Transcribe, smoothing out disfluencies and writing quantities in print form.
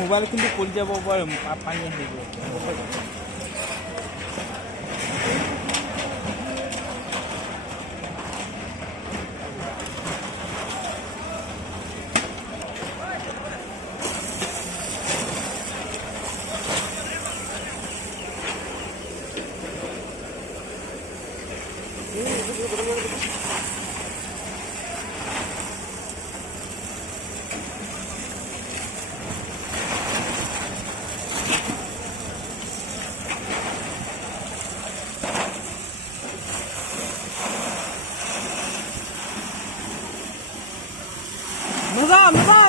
Mobile কিন্তু পৰি যাব পাৰে পানী আহিব Move on, move on!